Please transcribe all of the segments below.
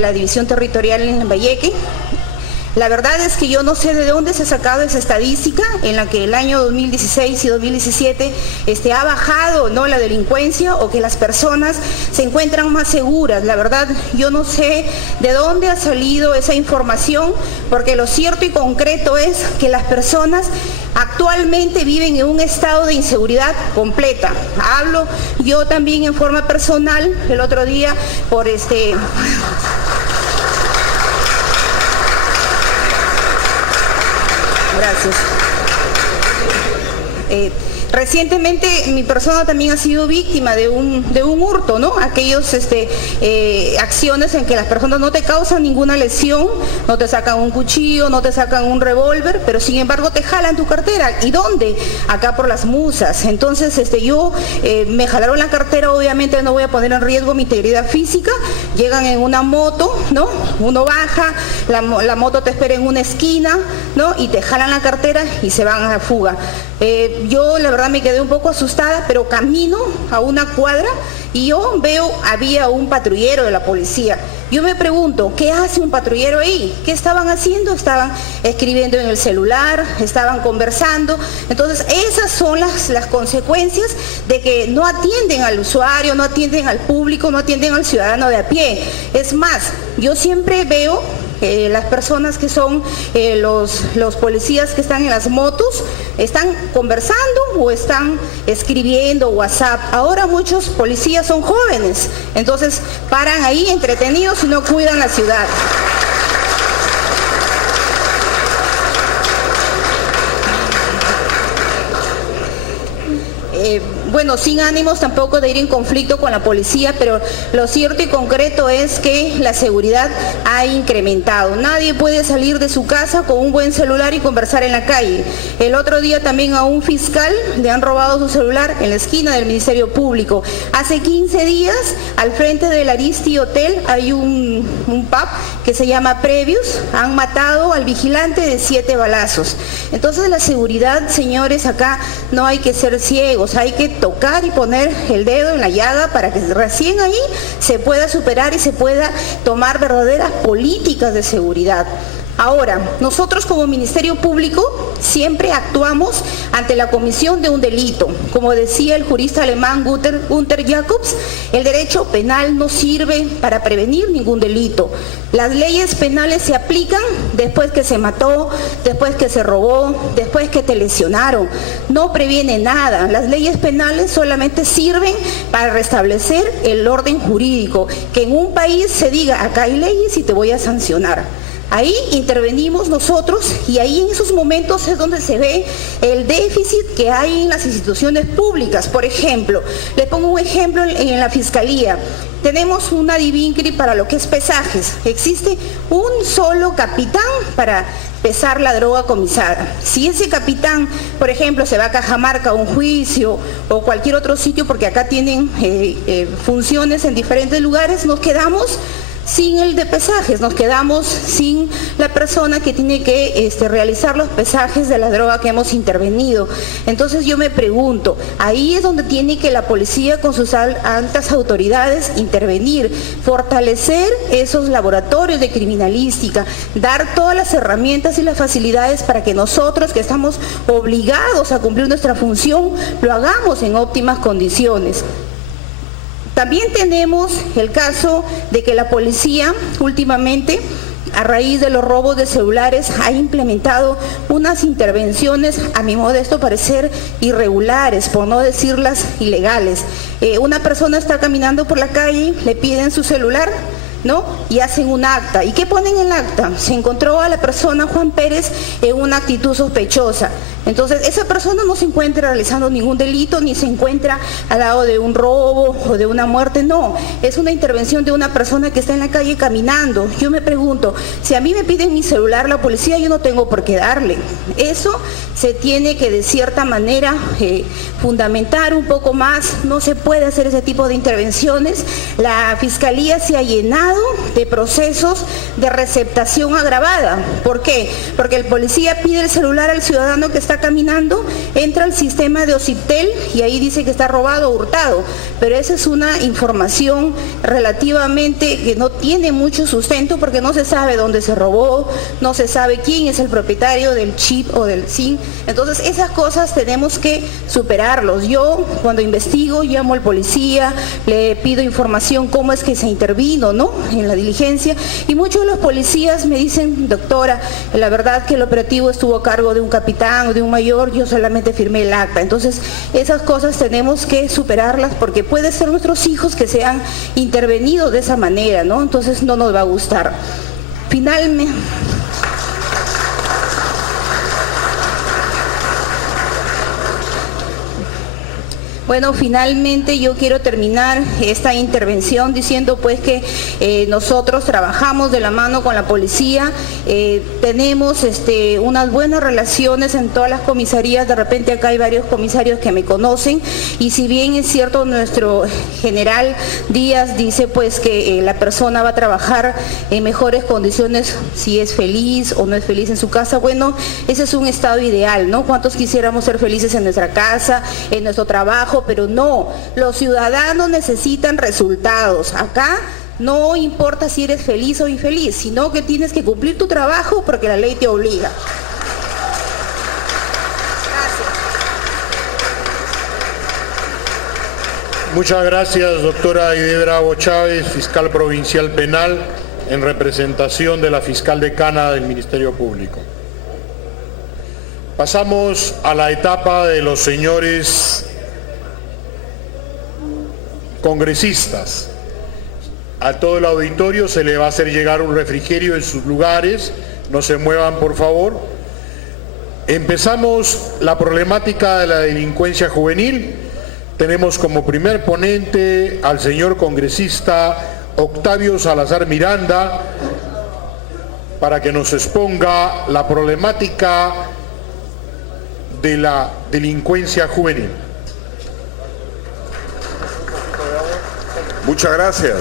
la División Territorial en Lambayeque. La verdad es que yo no sé de dónde se ha sacado esa estadística en la que el año 2016 y 2017 ha bajado, ¿no?, la delincuencia, o que las personas se encuentran más seguras. La verdad, yo no sé de dónde ha salido esa información, porque lo cierto y concreto es que las personas actualmente viven en un estado de inseguridad completa. Hablo yo también en forma personal, el otro día por Gracias. Recientemente mi persona también ha sido víctima de un hurto, ¿no? Aquellos acciones en que las personas no te causan ninguna lesión, no te sacan un cuchillo, no te sacan un revólver, pero sin embargo te jalan tu cartera. ¿Y dónde? Acá por las Musas. Entonces me jalaron la cartera, obviamente no voy a poner en riesgo mi integridad física. Llegan en una moto, ¿no? Uno baja, la moto te espera en una esquina, ¿no? Y te jalan la cartera y se van a la fuga. Yo la verdad me quedé un poco asustada, pero camino a una cuadra y yo veo, había un patrullero de la policía. Yo me pregunto, ¿qué hace un patrullero ahí? ¿Qué estaban haciendo? Estaban escribiendo en el celular, estaban conversando. Entonces, esas son las consecuencias de que no atienden al usuario, no atienden al público, no atienden al ciudadano de a pie. Es más, yo siempre veo las personas que son los policías que están en las motos, están conversando o están escribiendo WhatsApp. Ahora muchos policías son jóvenes, entonces paran ahí entretenidos y no cuidan la ciudad. Bueno, sin ánimos tampoco de ir en conflicto con la policía, pero lo cierto y concreto es que la seguridad ha incrementado. Nadie puede salir de su casa con un buen celular y conversar en la calle. El otro día también a un fiscal le han robado su celular en la esquina del Ministerio Público. Hace 15 días, al frente del Aristi Hotel, hay un pub que se llama Previous. Han matado al vigilante de 7 balazos. Entonces la seguridad, señores, acá no hay que ser ciegos, hay que tocar y poner el dedo en la llaga para que recién ahí se pueda superar y se pueda tomar verdaderas políticas de seguridad. Ahora, nosotros como Ministerio Público siempre actuamos ante la comisión de un delito. Como decía el jurista alemán Gunther Jacobs, el derecho penal no sirve para prevenir ningún delito. Las leyes penales se aplican después que se mató, después que se robó, después que te lesionaron. No previene nada. Las leyes penales solamente sirven para restablecer el orden jurídico. Que en un país se diga, acá hay leyes y te voy a sancionar. Ahí intervenimos nosotros y ahí en esos momentos es donde se ve el déficit que hay en las instituciones públicas. Por ejemplo, les pongo un ejemplo en la Fiscalía. Tenemos una DIVINCRI para lo que es pesajes. Existe un solo capitán para pesar la droga comisada. Si ese capitán, por ejemplo, se va a Cajamarca a un juicio o cualquier otro sitio, porque acá tienen funciones en diferentes lugares, nos quedamos sin el de pesajes, nos quedamos sin la persona que tiene que realizar los pesajes de la droga que hemos intervenido. Entonces yo me pregunto, ahí es donde tiene que la policía con sus altas autoridades intervenir, fortalecer esos laboratorios de criminalística, dar todas las herramientas y las facilidades para que nosotros que estamos obligados a cumplir nuestra función, lo hagamos en óptimas condiciones. También tenemos el caso de que la policía últimamente, a raíz de los robos de celulares, ha implementado unas intervenciones, a mi modesto parecer, irregulares, por no decirlas ilegales. Una persona está caminando por la calle, le piden su celular, ¿no? Y hacen un acta. ¿Y qué ponen en el acta? Se encontró a la persona Juan Pérez en una actitud sospechosa. Entonces, esa persona no se encuentra realizando ningún delito, ni se encuentra al lado de un robo o de una muerte, no. Es una intervención de una persona que está en la calle caminando. Yo me pregunto, si a mí me piden mi celular la policía, yo no tengo por qué darle. Eso se tiene que, de cierta manera, fundamentar un poco más. No se puede hacer ese tipo de intervenciones. La Fiscalía se ha llenado de procesos de receptación agravada. ¿Por qué? Porque el policía pide el celular al ciudadano que está está caminando, entra al sistema de Ociptel y ahí dice que está robado o hurtado, pero esa es una información relativamente que no tiene mucho sustento porque no se sabe dónde se robó, no se sabe quién es el propietario del chip o del SIM. Entonces esas cosas tenemos que superarlos. Yo cuando investigo llamo al policía, le pido información cómo es que se intervino, ¿no?, en la diligencia, y muchos de los policías me dicen: doctora, la verdad que el operativo estuvo a cargo de un capitán o de un mayor, yo solamente firmé el acta. Entonces esas cosas tenemos que superarlas porque puede ser nuestros hijos que sean intervenidos de esa manera, ¿no? Entonces no nos va a gustar. Finalmente, bueno, finalmente yo quiero terminar esta intervención diciendo pues que nosotros trabajamos de la mano con la policía, tenemos unas buenas relaciones en todas las comisarías. De repente acá hay varios comisarios que me conocen, y si bien es cierto, nuestro general Díaz dice pues que la persona va a trabajar en mejores condiciones si es feliz o no es feliz en su casa. Bueno, ese es un estado ideal, ¿no? ¿Cuántos quisiéramos ser felices en nuestra casa, en nuestro trabajo? Pero no, los ciudadanos necesitan resultados. Acá no importa si eres feliz o infeliz, sino que tienes que cumplir tu trabajo porque la ley te obliga. Gracias. Muchas gracias, doctora Aide Bravo Chávez, fiscal provincial penal, en representación de la fiscal decana del Ministerio Público. Pasamos a la etapa de los señores congresistas. A todo el auditorio se le va a hacer llegar un refrigerio en sus lugares, no se muevan por favor. Empezamos la problemática de la delincuencia juvenil. Tenemos como primer ponente al señor congresista Octavio Salazar Miranda para que nos exponga la problemática de la delincuencia juvenil. Muchas gracias.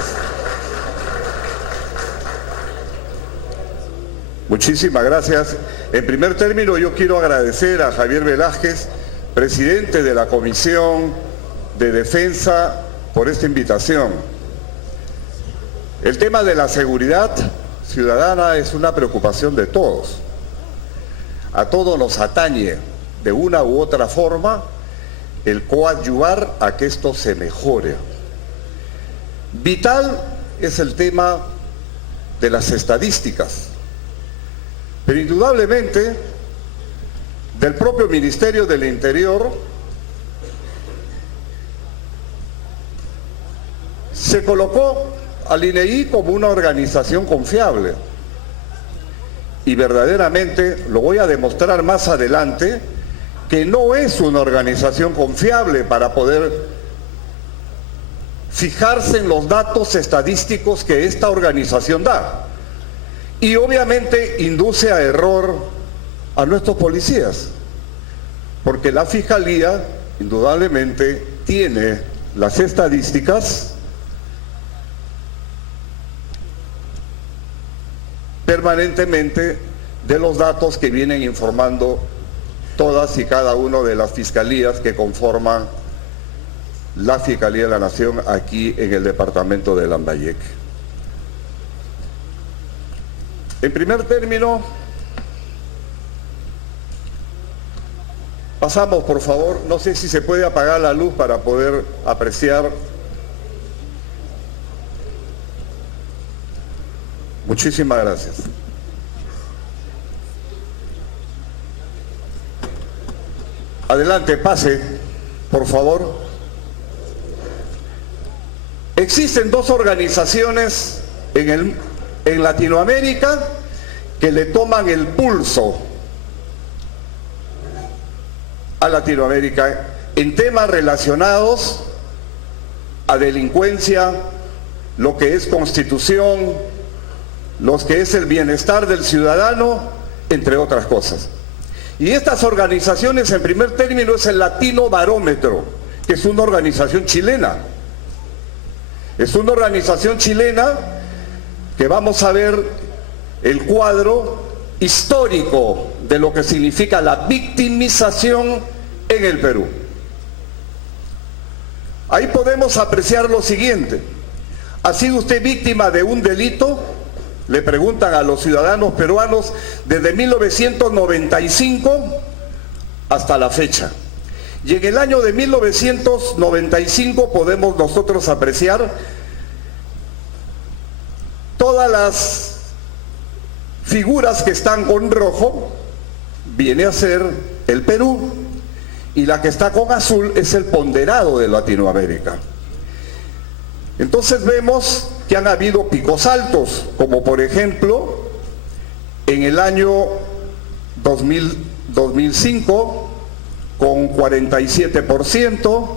Muchísimas gracias. En primer término, yo quiero agradecer a Javier Velázquez, presidente de la Comisión de Defensa, por esta invitación. El tema de la seguridad ciudadana es una preocupación de todos. A todos nos atañe de una u otra forma el coadyuvar a que esto se mejore. Vital es el tema de las estadísticas, pero indudablemente del propio Ministerio del Interior se colocó al INEI como una organización confiable, y verdaderamente lo voy a demostrar más adelante que no es una organización confiable para poder fijarse en los datos estadísticos que esta organización da, y obviamente induce a error a nuestros policías, porque la Fiscalía indudablemente tiene las estadísticas permanentemente de los datos que vienen informando todas y cada una de las fiscalías que conforman la Fiscalía de la Nación aquí en el departamento de Lambayeque. En primer término, pasamos por favor, no sé si se puede apagar la luz para poder apreciar. Muchísimas gracias. Adelante, pase, por favor. Existen dos organizaciones en Latinoamérica que le toman el pulso a Latinoamérica en temas relacionados a delincuencia, lo que es constitución, lo que es el bienestar del ciudadano, entre otras cosas. Y estas organizaciones, en primer término, es el Latino Barómetro, que es una organización chilena. Es una organización chilena que vamos a ver el cuadro histórico de lo que significa la victimización en el Perú. Ahí podemos apreciar lo siguiente. ¿Ha sido usted víctima de un delito? Le preguntan a los ciudadanos peruanos desde 1995 hasta la fecha. Y en el año de 1995 podemos nosotros apreciar todas las figuras que están con rojo, viene a ser el Perú, y la que está con azul es el ponderado de Latinoamérica. Entonces vemos que han habido picos altos, como por ejemplo en el año 2005 con 47%,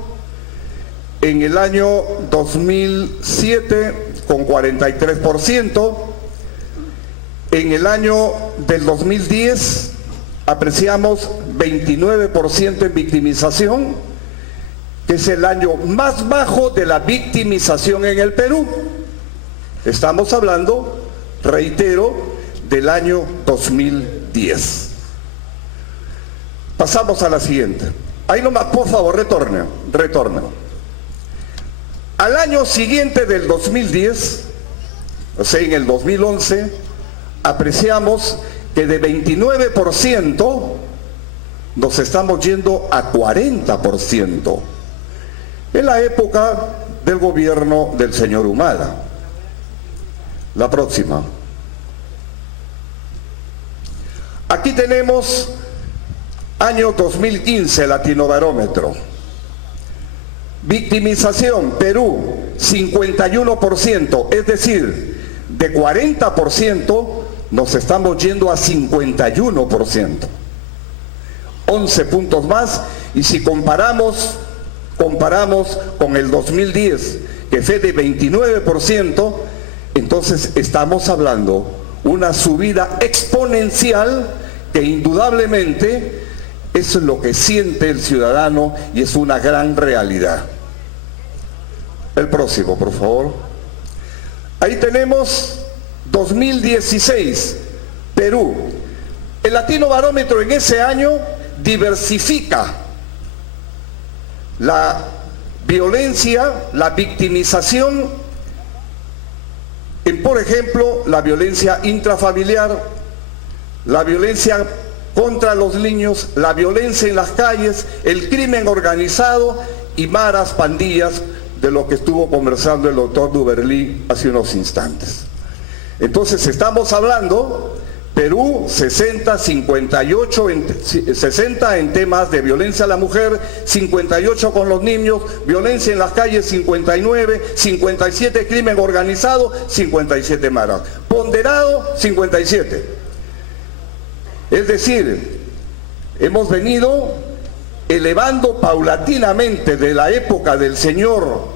en el año 2007 con 43%, en el año del 2010 apreciamos 29% en victimización, que es el año más bajo de la victimización en el Perú. Estamos hablando, reitero, del año 2010. Pasamos a la siguiente. Ahí nomás, por favor, retorne. Al año siguiente del 2010, o sea, en el 2011, apreciamos que de 29% nos estamos yendo a 40%. En la época del gobierno del señor Humala. La próxima. Aquí tenemos año 2015, Latinobarómetro. Victimización, Perú, 51%, es decir, de 40% nos estamos yendo a 51%. 11 puntos más, y si comparamos con el 2010, que fue de 29%, entonces estamos hablando una subida exponencial que indudablemente eso es lo que siente el ciudadano y es una gran realidad. El próximo, por favor. Ahí tenemos 2016, Perú. El Latinobarómetro en ese año diversifica la violencia, la victimización en, por ejemplo, la violencia intrafamiliar, la violencia contra los niños, la violencia en las calles, el crimen organizado y maras, pandillas, de lo que estuvo conversando el doctor Duberlí hace unos instantes. Entonces estamos hablando, Perú 60 en temas de violencia a la mujer, 58 con los niños, violencia en las calles 59, 57 crimen organizado, 57 maras. Ponderado 57. Es decir, hemos venido elevando paulatinamente de la época del señor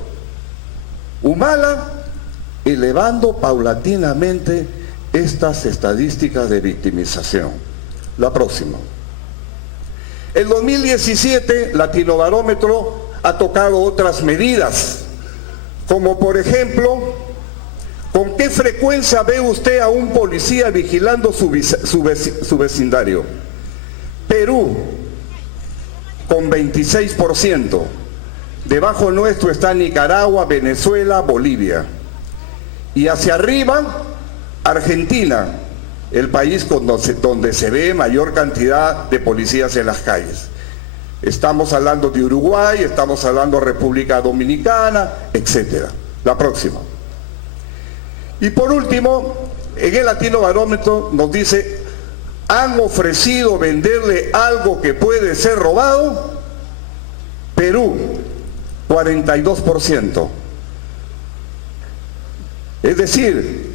Humala, elevando paulatinamente estas estadísticas de victimización. La próxima. El 2017, Latinobarómetro ha tocado otras medidas, como por ejemplo, ¿con qué frecuencia ve usted a un policía vigilando su vecindario? Perú, con 26%. Debajo nuestro está Nicaragua, Venezuela, Bolivia. Y hacia arriba, Argentina, el país donde se ve mayor cantidad de policías en las calles. Estamos hablando de Uruguay, estamos hablando de República Dominicana, etc. La próxima. Y por último, en el Latinobarómetro nos dice, ¿han ofrecido venderle algo que puede ser robado? Perú, 42%. Es decir,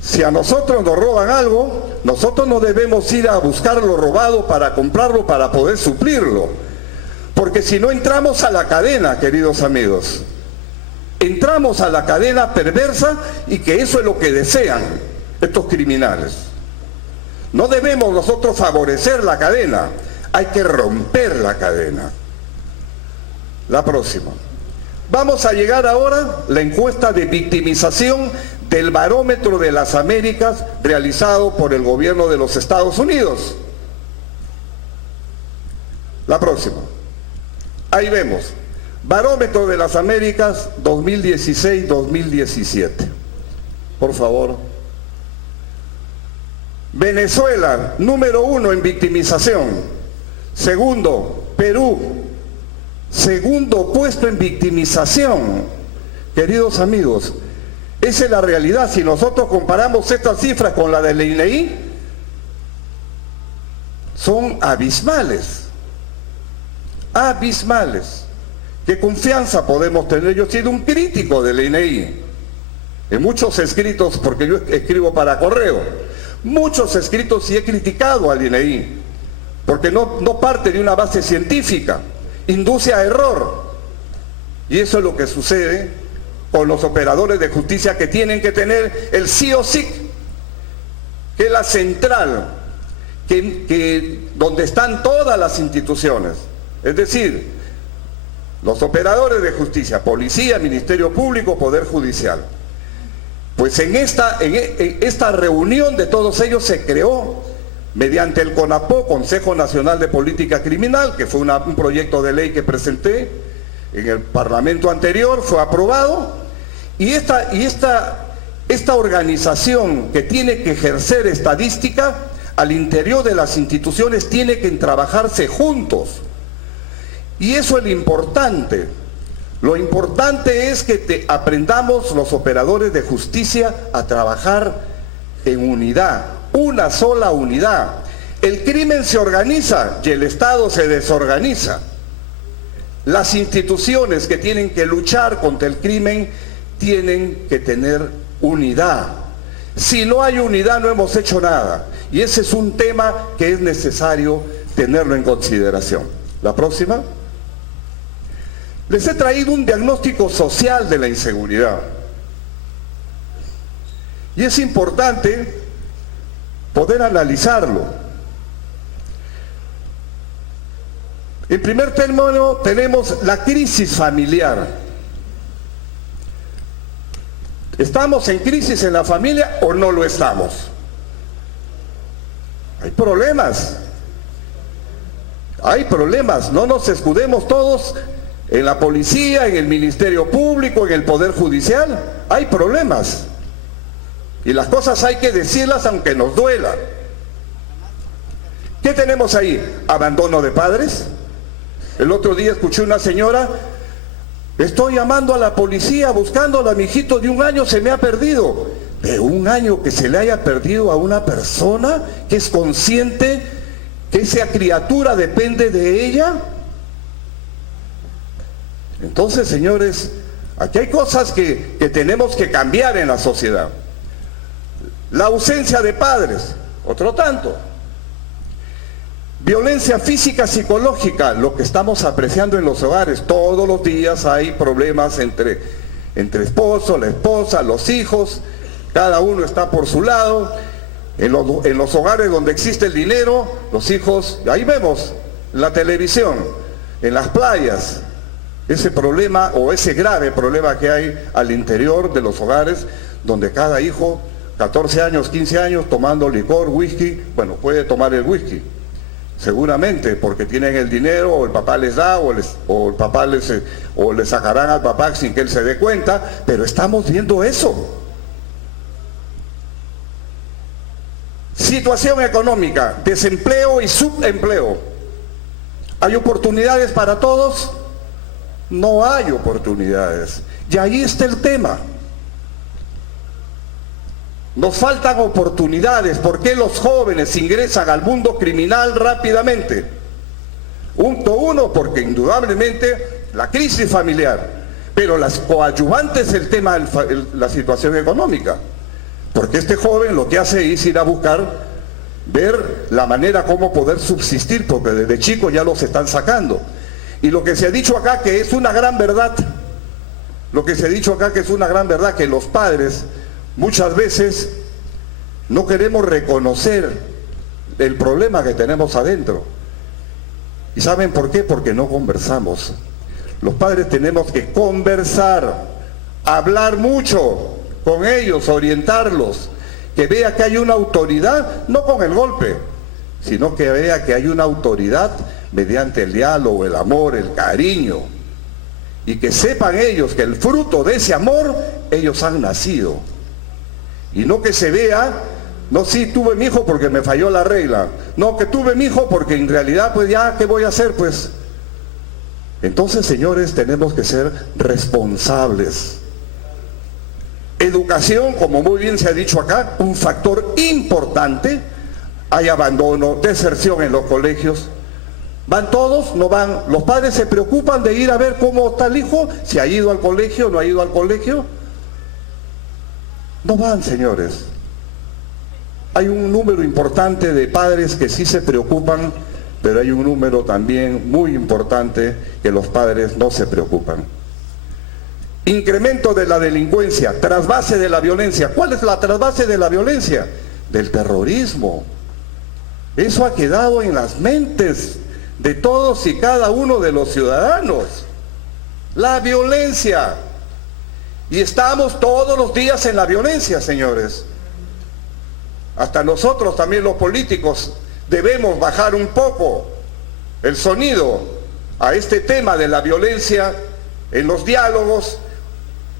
si a nosotros nos roban algo, nosotros no debemos ir a buscar lo robado para comprarlo, para poder suplirlo. Porque si no entramos a la cadena, queridos amigos, entramos a la cadena perversa, y que eso es lo que desean estos criminales. No debemos nosotros favorecer la cadena, hay que romper la cadena. La próxima. Vamos a llegar ahora a la encuesta de victimización del Barómetro de las Américas realizado por el gobierno de los Estados Unidos. La próxima. Ahí vemos. Barómetro de las Américas 2016-2017. Por favor. Venezuela, número 1 en victimización. Segundo, Perú, segundo puesto en victimización. Queridos amigos, esa es la realidad. Si nosotros comparamos estas cifras con la del INEI, son abismales. Abismales. ¿Qué confianza podemos tener? Yo he sido un crítico del INEI. En muchos escritos, porque yo escribo para correo, muchos escritos y he criticado al INEI, porque no parte de una base científica, induce a error. Y eso es lo que sucede con los operadores de justicia, que tienen que tener el sí o sí, que es la central, donde están todas las instituciones. Es decir, los operadores de justicia, policía, Ministerio Público, Poder Judicial. Pues en esta reunión de todos ellos se creó, mediante el CONAPO, Consejo Nacional de Política Criminal, que fue un proyecto de ley que presenté en el Parlamento anterior, fue aprobado, y esta organización que tiene que ejercer estadística al interior de las instituciones tiene que trabajarse juntos. Y eso es lo importante. Lo importante es que aprendamos los operadores de justicia a trabajar en unidad, una sola unidad. El crimen se organiza y el Estado se desorganiza. Las instituciones que tienen que luchar contra el crimen tienen que tener unidad. Si no hay unidad, no hemos hecho nada. Y ese es un tema que es necesario tenerlo en consideración. La próxima. Les he traído un diagnóstico social de la inseguridad. Y es importante poder analizarlo. En primer término, tenemos la crisis familiar. ¿Estamos en crisis en la familia o no lo estamos? Hay problemas. Hay problemas. No nos escudemos todos en la policía, en el Ministerio Público, en el Poder Judicial. Hay problemas. Y las cosas hay que decirlas aunque nos duela. ¿Qué tenemos ahí? Abandono de padres. El otro día escuché una señora: estoy llamando a la policía buscándolo a mi hijito de 1 año, se me ha perdido. ¿De 1 año que se le haya perdido a una persona que es consciente que esa criatura depende de ella? Entonces, señores, aquí hay cosas que tenemos que cambiar en la sociedad. La ausencia de padres, otro tanto. Violencia física, psicológica, lo que estamos apreciando en los hogares. Todos los días hay problemas entre esposo, la esposa, los hijos. Cada uno está por su lado. En los hogares donde existe el dinero, los hijos, ahí vemos en la televisión, en las playas, ese problema o ese grave problema que hay al interior de los hogares, donde cada hijo, 14 años, 15 años, tomando licor, whisky, bueno, puede tomar el whisky, seguramente, porque tienen el dinero, o el papá les da, o le sacarán al papá sin que él se dé cuenta, pero estamos viendo eso. Situación económica, desempleo y subempleo. ¿Hay oportunidades para todos? No hay oportunidades. Y ahí está el tema. Nos faltan oportunidades. ¿Por qué los jóvenes ingresan al mundo criminal rápidamente? Punto 1, porque indudablemente la crisis familiar, pero las coadyuvantes el tema, la situación económica. Porque este joven lo que hace es ir a buscar, ver la manera como poder subsistir, porque desde chico ya los están sacando. Y lo que se ha dicho acá que es una gran verdad, que los padres muchas veces no queremos reconocer el problema que tenemos adentro. ¿Y saben por qué? Porque no conversamos. Los padres tenemos que conversar, hablar mucho con ellos, orientarlos, que vea que hay una autoridad, no con el golpe, sino que vea que hay una autoridad mediante el diálogo, el amor, el cariño, y que sepan ellos que el fruto de ese amor, ellos han nacido. Y no que se vea, no, sí, tuve mi hijo porque me falló la regla, no, que tuve mi hijo porque en realidad, pues ya, ¿qué voy a hacer? Pues, entonces, señores, tenemos que ser responsables. Educación, como muy bien se ha dicho acá, un factor importante. Hay abandono, deserción en los colegios. ¿Van todos? ¿No van? ¿Los padres se preocupan de ir a ver cómo está el hijo? ¿Si ha ido al colegio? ¿No ha ido al colegio? No van, señores. Hay un número importante de padres que sí se preocupan, pero hay un número también muy importante que los padres no se preocupan. Incremento de la delincuencia, trasvase de la violencia. ¿Cuál es la trasvase de la violencia? Del terrorismo. Eso ha quedado en las mentes de todos y cada uno de los ciudadanos. La violencia. Y estamos todos los días en la violencia, señores. Hasta nosotros también los políticos debemos bajar un poco el sonido a este tema de la violencia en los diálogos,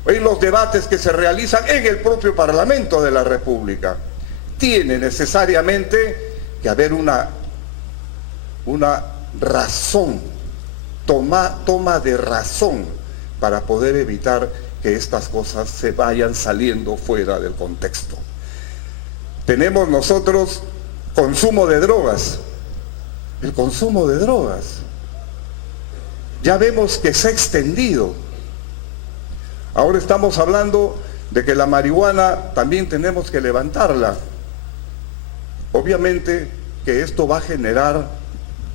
en los debates que se realizan en el propio Parlamento de la República. Tiene necesariamente que haber una razón, toma de razón para poder evitar que estas cosas se vayan saliendo fuera del contexto. Tenemos nosotros consumo de drogas. El consumo de drogas ya vemos que se ha extendido. Ahora estamos hablando de que la marihuana también tenemos que levantarla. Obviamente que esto va a generar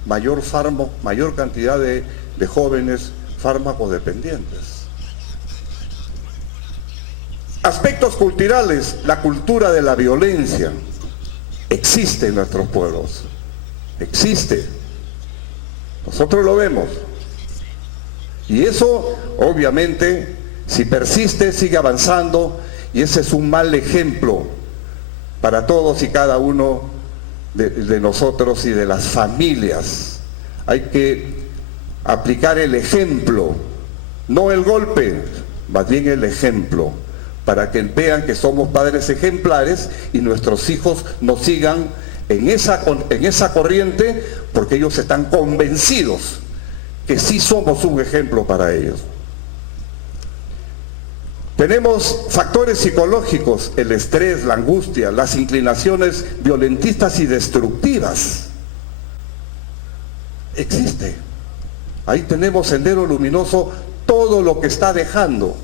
mayor cantidad de jóvenes fármacodependientes. Aspectos culturales, la cultura de la violencia existe en nuestros pueblos, existe, nosotros lo vemos, y eso obviamente si persiste sigue avanzando, y ese es un mal ejemplo para todos y cada uno de nosotros y de las familias. Hay que aplicar el ejemplo, no el golpe, más bien el ejemplo, para que vean que somos padres ejemplares y nuestros hijos nos sigan en esa corriente, porque ellos están convencidos que sí somos un ejemplo para ellos. Tenemos factores psicológicos, el estrés, la angustia, las inclinaciones violentistas y destructivas. Existe. Ahí tenemos Sendero Luminoso, todo lo que está dejando,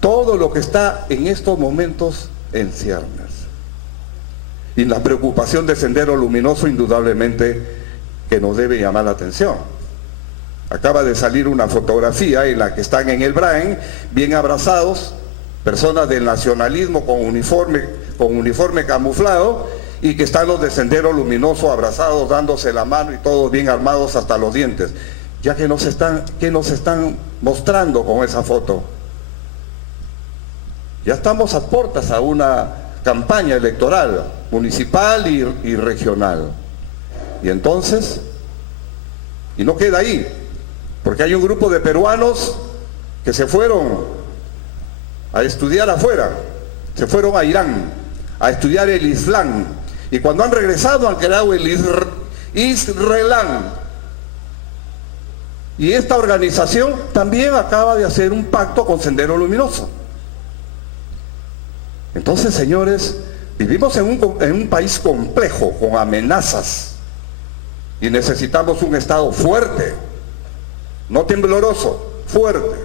todo lo que está en estos momentos en ciernes. Y la preocupación de Sendero Luminoso indudablemente que nos debe llamar la atención. Acaba de salir una fotografía en la que están en el Brain, bien abrazados, personas del nacionalismo con uniforme camuflado, y que están los de Sendero Luminoso abrazados, dándose la mano y todos bien armados hasta los dientes. Ya que nos están mostrando con esa foto. Ya estamos a puertas a una campaña electoral municipal y regional. Y entonces, y no queda ahí, porque hay un grupo de peruanos que se fueron a estudiar afuera, se fueron a Irán a estudiar el Islam, y cuando han regresado han creado el Israelán. Y esta organización también acaba de hacer un pacto con Sendero Luminoso. Entonces, señores, vivimos en un país complejo, con amenazas, y necesitamos un Estado fuerte, no tembloroso, fuerte.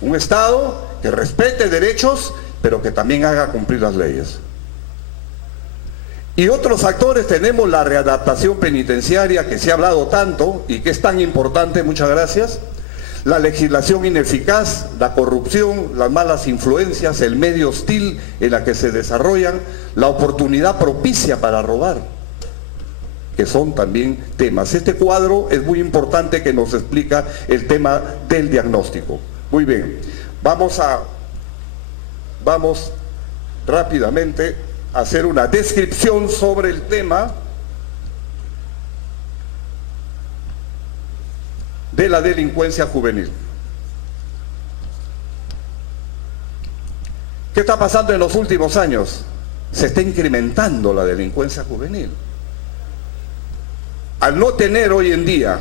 Un Estado que respete derechos, pero que también haga cumplir las leyes. Y otros factores, tenemos la readaptación penitenciaria, que se ha hablado tanto y que es tan importante, muchas gracias. La legislación ineficaz, la corrupción, las malas influencias, el medio hostil en la que se desarrollan, la oportunidad propicia para robar, que son también temas. Este cuadro es muy importante, que nos explica el tema del diagnóstico. Muy bien, vamos rápidamente a hacer una descripción sobre el tema de la delincuencia juvenil. ¿Qué está pasando en los últimos años? Se está incrementando la delincuencia juvenil. Al no tener hoy en día,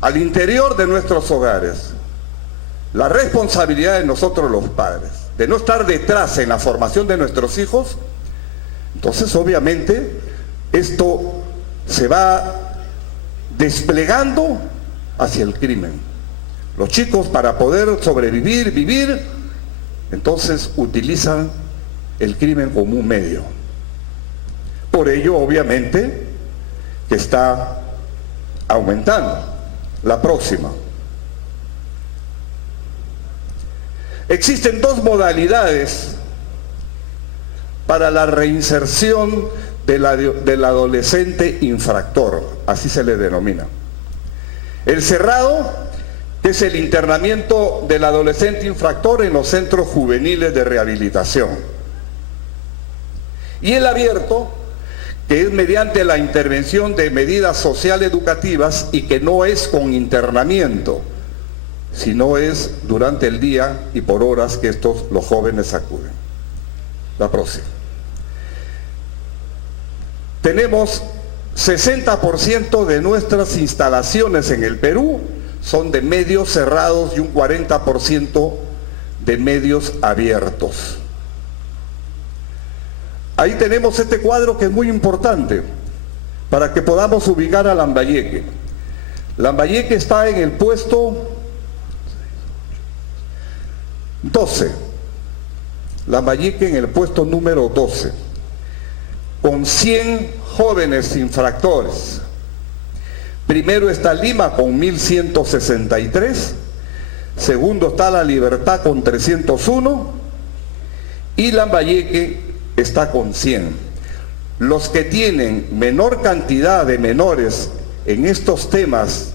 al interior de nuestros hogares, la responsabilidad de nosotros los padres, de no estar detrás en la formación de nuestros hijos, entonces obviamente esto se va desplegando hacia el crimen. Los chicos, para poder sobrevivir, vivir, entonces utilizan el crimen como un medio. Por ello, obviamente, que está aumentando. La próxima. Existen dos modalidades para la reinserción del adolescente infractor, así se le denomina. El cerrado, que es el internamiento del adolescente infractor en los centros juveniles de rehabilitación. Y el abierto, que es mediante la intervención de medidas sociales-educativas y que no es con internamiento, sino es durante el día y por horas que los jóvenes acuden. La próxima. Tenemos 60% de nuestras instalaciones en el Perú son de medios cerrados y un 40% de medios abiertos. Ahí tenemos este cuadro que es muy importante para que podamos ubicar a Lambayeque. Lambayeque está en el puesto 12. Lambayeque en el puesto número 12, con 100 jóvenes infractores. Primero está Lima con 1163, segundo está La Libertad con 301 y Lambayeque está con 100. Los que tienen menor cantidad de menores en estos temas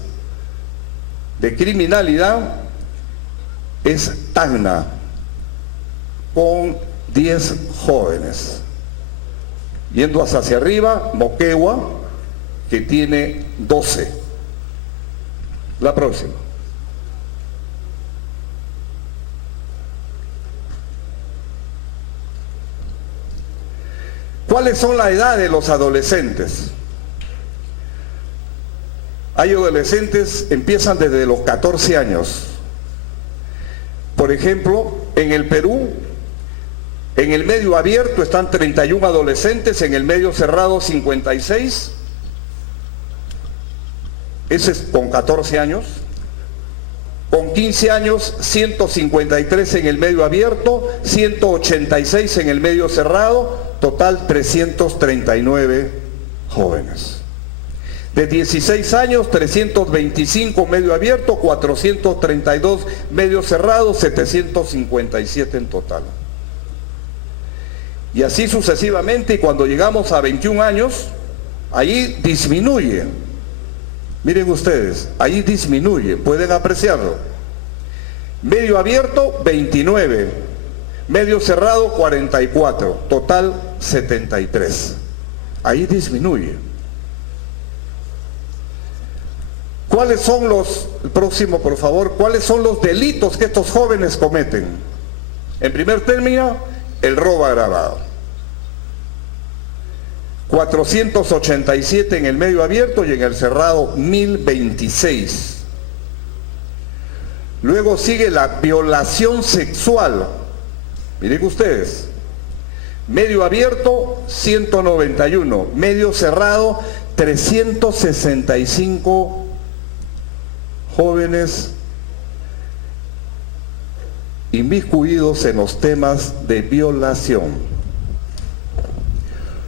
de criminalidad es Tacna, con 10 jóvenes. Yendo hacia arriba, Moquegua, que tiene 12. La próxima. ¿Cuáles son la edad de los adolescentes? Hay adolescentes que empiezan desde los 14 años. Por ejemplo, en el Perú, en el medio abierto están 31 adolescentes, en el medio cerrado 56. Ese es con 14 años. Con 15 años, 153 en el medio abierto, 186 en el medio cerrado, total 339 jóvenes. De 16 años, 325 medio abierto, 432 medio cerrado, 757 en total. Y así sucesivamente, y cuando llegamos a 21 años, ahí disminuye. Miren ustedes, ahí disminuye, pueden apreciarlo. Medio abierto, 29. Medio cerrado, 44. Total, 73. Ahí disminuye. ¿Cuáles son el próximo, por favor, cuáles son los delitos que estos jóvenes cometen? En primer término, el robo agravado. 487 en el medio abierto y en el cerrado 1026. Luego sigue la violación sexual. Miren ustedes, medio abierto 191, medio cerrado 365 jóvenes inmiscuidos en los temas de violación.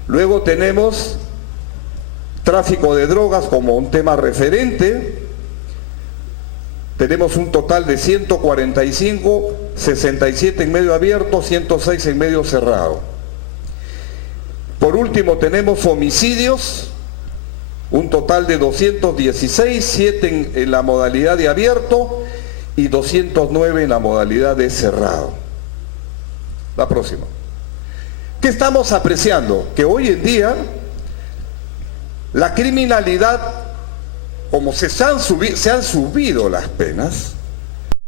Luego tenemos tráfico de drogas como un tema referente. Tenemos un total de 145, 67 en medio abierto, 106 en medio cerrado. Por último tenemos homicidios, un total de 216, 7 en la modalidad de abierto y 209 en la modalidad de cerrado. La próxima. ¿Qué estamos apreciando? Que hoy en día la criminalidad como se han subido las penas,